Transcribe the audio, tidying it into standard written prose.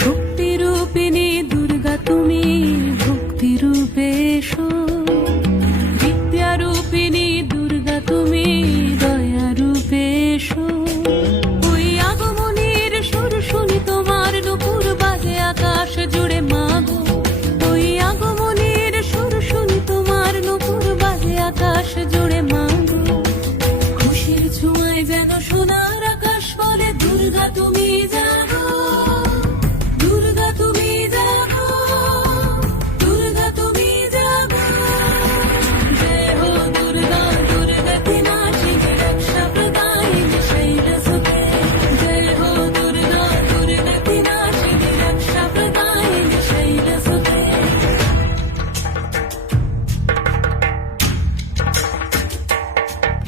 শক্তিরূপিণী দুর্গা তুমি ভক্তিরূপে এসো, বিদ্যারূপিণী দুর্গা তুমি দয়ারূপে এসো। ওই আগমনীর সুর শুনি তোমার নুপুর বাজে আকাশ জুড়ে মাগো, ওই আগমনীর সুর শুনি তোমার নুপুর বাজে আকাশ জুড়ে মাগো। খুশির ছোঁয়ায় যেন সোনার আকাশ বলে দুর্গা তুমি যা